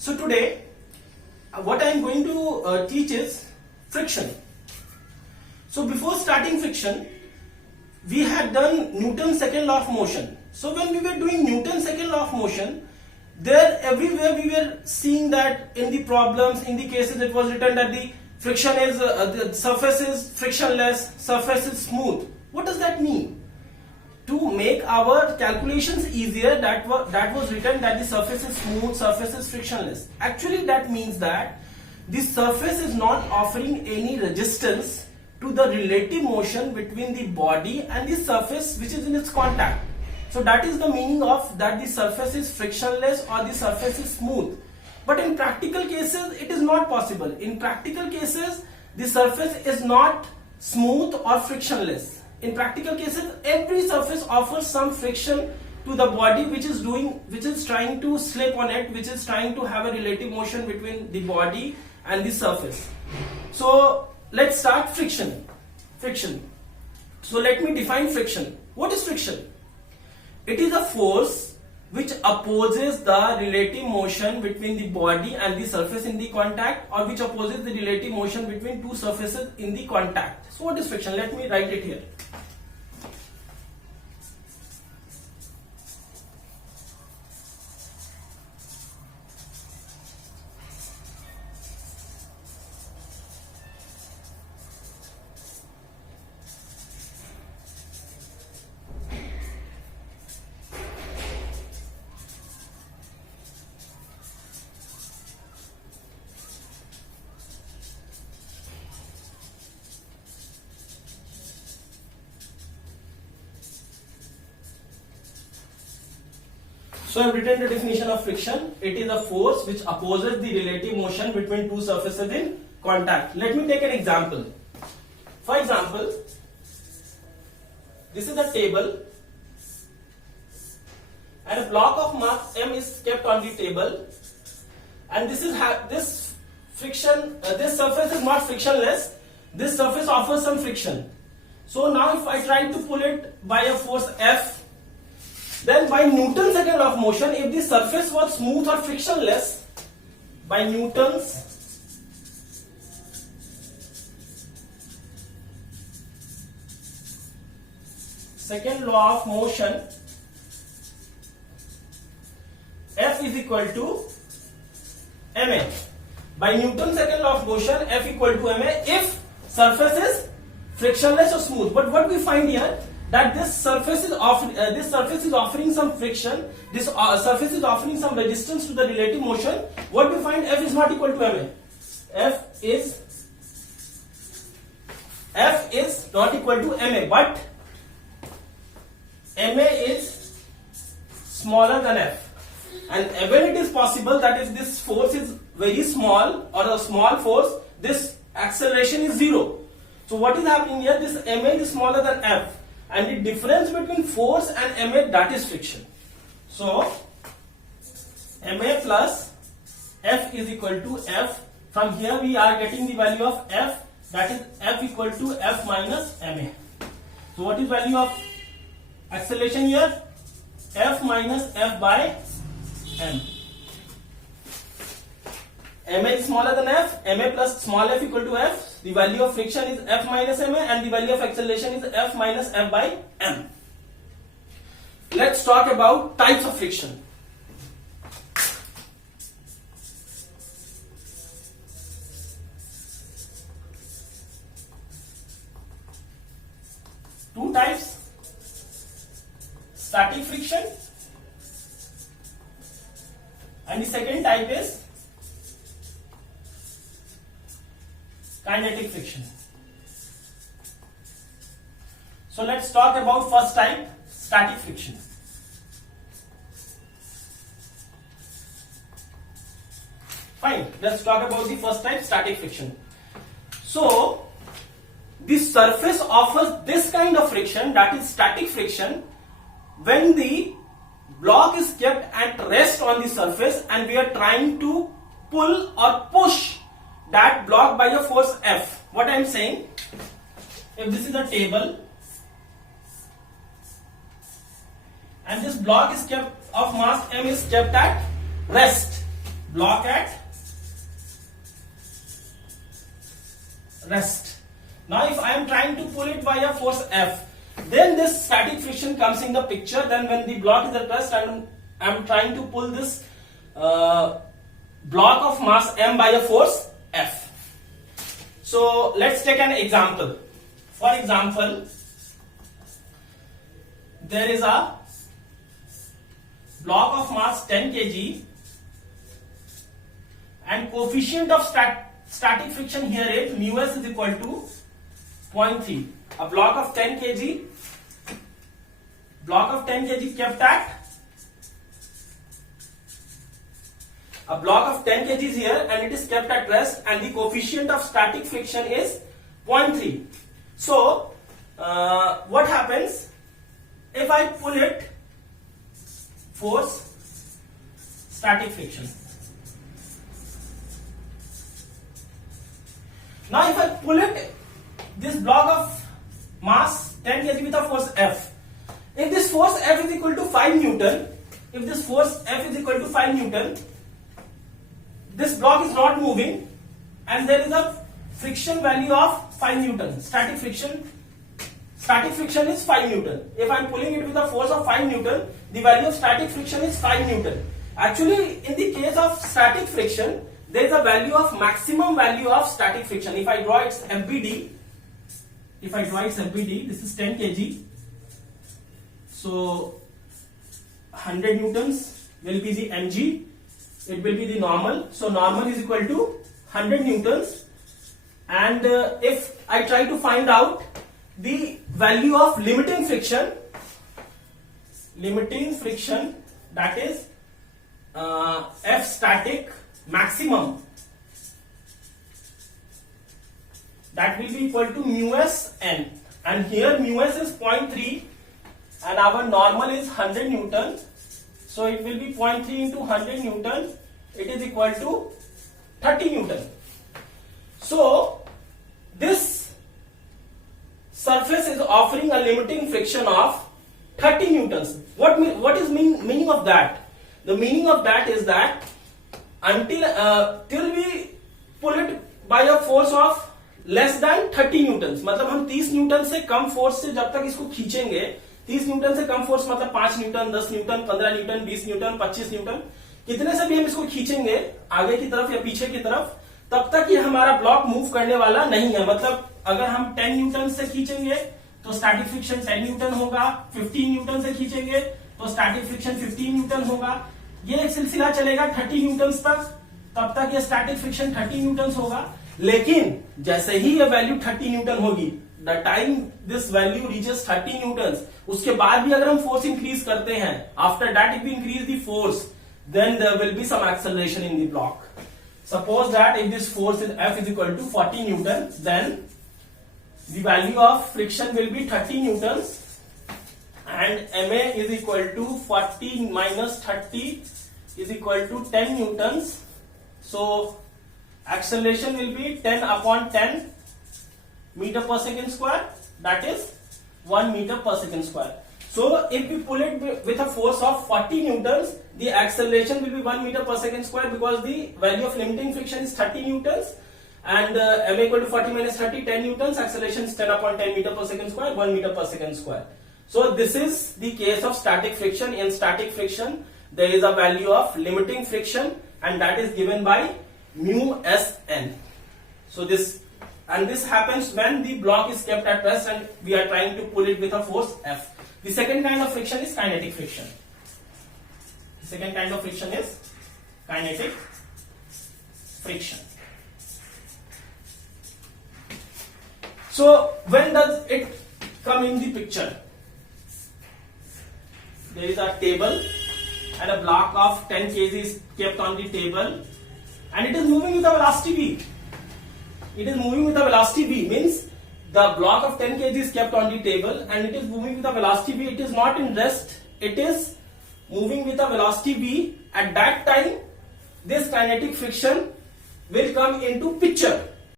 So today what I am going to teach is friction. So before starting friction, we had done Newton's second law of motion. So when we were doing Newton's second law of motion, there everywhere we were seeing that in the problems, in the cases, it was written that the friction is the surface is frictionless, surface is smooth. What does that mean? To make our calculations easier, that was written that the surface is smooth, surface is frictionless. Actually, that means that the surface is not offering any resistance to the relative motion between the body and the surface which is in its contact. So that is the meaning of that the surface is frictionless or the surface is smooth. But in practical cases, it is not possible. In practical cases, the surface is not smooth or frictionless. In practical cases, every surface offers some friction to the body which is trying to slip on it, which is trying to have a relative motion between the body and the surface. So let's start friction. So let me define friction. What is friction? It is a force which opposes the relative motion between the body and the surface in the contact, or which opposes the relative motion between two surfaces in the contact. So what is friction? Let me write it here. So I have written the definition of friction. It is a force which opposes the relative motion between two surfaces in contact. Let me take an example. For example, this is a table and a block of mass m is kept on the table, and this surface is not frictionless. This surface offers some friction. So now if I try to pull it by a force F, then by Newton's second law of motion, if the surface was smooth or frictionless, by Newton's second law of motion, F is equal to ma. By Newton's second law of motion, F equal to ma if surface is frictionless or smooth. But what we find here, that this surface is offering some friction, this surface is offering some resistance to the relative motion. What we find, F is not equal to ma. F is not equal to ma, but ma is smaller than F. And when it is possible that if this force is very small or a small force, this acceleration is zero. So what is happening here, this ma is smaller than F, and the difference between force and ma, that is friction. So ma plus F is equal to F. From here we are getting the value of F, that is F equal to F minus ma. So what is value of acceleration here? F minus F by m. Ma is smaller than F, ma plus small f equal to F. The value of friction is F minus ma, and the value of acceleration is F minus F by m. Let's talk about types of friction. Two types: static friction, and the second type is kinetic friction. So let's talk about first type, static friction. Fine, let's talk about the first type, static friction. So the surface offers this kind of friction, that is static friction, when the block is kept at rest on the surface and we are trying to pull or push that block by a force F. What I am saying, if this is a table and this block is kept of mass m is kept at rest, block at rest. Now if I am trying to pull it by a force F, then this static friction comes in the picture. Then when the block is at rest and I am trying to pull this block of mass m by a force F. So let's take an example. For example, there is a block of mass 10 kg and coefficient of static friction here is mu s is equal to 0.3. A block of 10 kg kept at a block of 10 kg is here and it is kept at rest and the coefficient of static friction is 0.3. So what happens if I pull it? Force, static friction. Now if I pull it, this block of mass 10 kg with a force F, if this force F is equal to 5 Newton, this block is not moving and there is a friction value of 5 Newton. Static friction is 5 Newton. If I am pulling it with a force of 5 Newton, the value of static friction is 5 Newton. Actually, in the case of static friction, there is a maximum value of static friction. If I draw its FBD, this is 10 kg. So 100 newtons will be the mg. It will be the normal. So normal is equal to 100 newtons. And if I try to find out the value of limiting friction, that is F static maximum, that will be equal to mu s n, and here mu s is 0.3 and our normal is 100 Newton, so it will be 0.3 into 100 Newton, it is equal to 30 Newton. So this surface is offering a limiting friction of 30 newtons. What is meaning of that? The meaning of that is that till we pull it by a force of less than 30 newtons, मतलब हम 30 Newton से कम force से जब तक इसको खींचेंगे, 30 Newton से कम force मतलब 5 Newton, 10 Newton, 15 Newton, 20 Newton, 25 Newton, कितने से भी हम इसको खींचेंगे आगे की तरफ या पीछे की तरफ, तब तक ये हमारा ब्लॉक मूव करने वाला नहीं है. मतलब अगर हम 10 न्यूटन से खींचेंगे तो स्टैटिक फ्रिक्शन 10 न्यूटन होगा, 15 न्यूटन से खींचेंगे तो स्टैटिक फ्रिक्शन 15 न्यूटन होगा. ये एक सिलसिला चलेगा 30 न्यूटन तक, तब तक ये स्टैटिक फ्रिक्शन 30 न्यूटन होगा. लेकिन जैसे ही ये वैल्यू 30 न्यूटन होगी, the time this value reaches 30 newton, उसके बाद भी अगर हम फोर्स इंक्रीज करते हैं, after that if we increase the force, then there will be some acceleration in the block. Suppose that if this force is F is equal to 40 Newton, then the value of friction will be 30 Newtons and Ma is equal to 40 minus 30 is equal to 10 Newtons. So acceleration will be 10 upon 10 meter per second square, that is 1 meter per second square. So if we pull it with a force of 40 newtons, the acceleration will be 1 meter per second square, because the value of limiting friction is 30 newtons and Ma equal to 40 minus 30, 10 newtons, acceleration is 10 upon 10 meter per second square, 1 meter per second square. So this is the case of static friction. In static friction, there is a value of limiting friction and that is given by mu Sn. So this happens when the block is kept at rest and we are trying to pull it with a force F. The second kind of friction is kinetic friction. The second kind of friction is kinetic friction. So when does it come in the picture? There is a table and a block of 10 kg is kept on the table and it is moving with a velocity v. It is moving with a velocity v, means the block of 10 kg is kept on the table and it is moving with a velocity v. It is not in rest, it is moving with a velocity v. At that time, this kinetic friction will come into picture.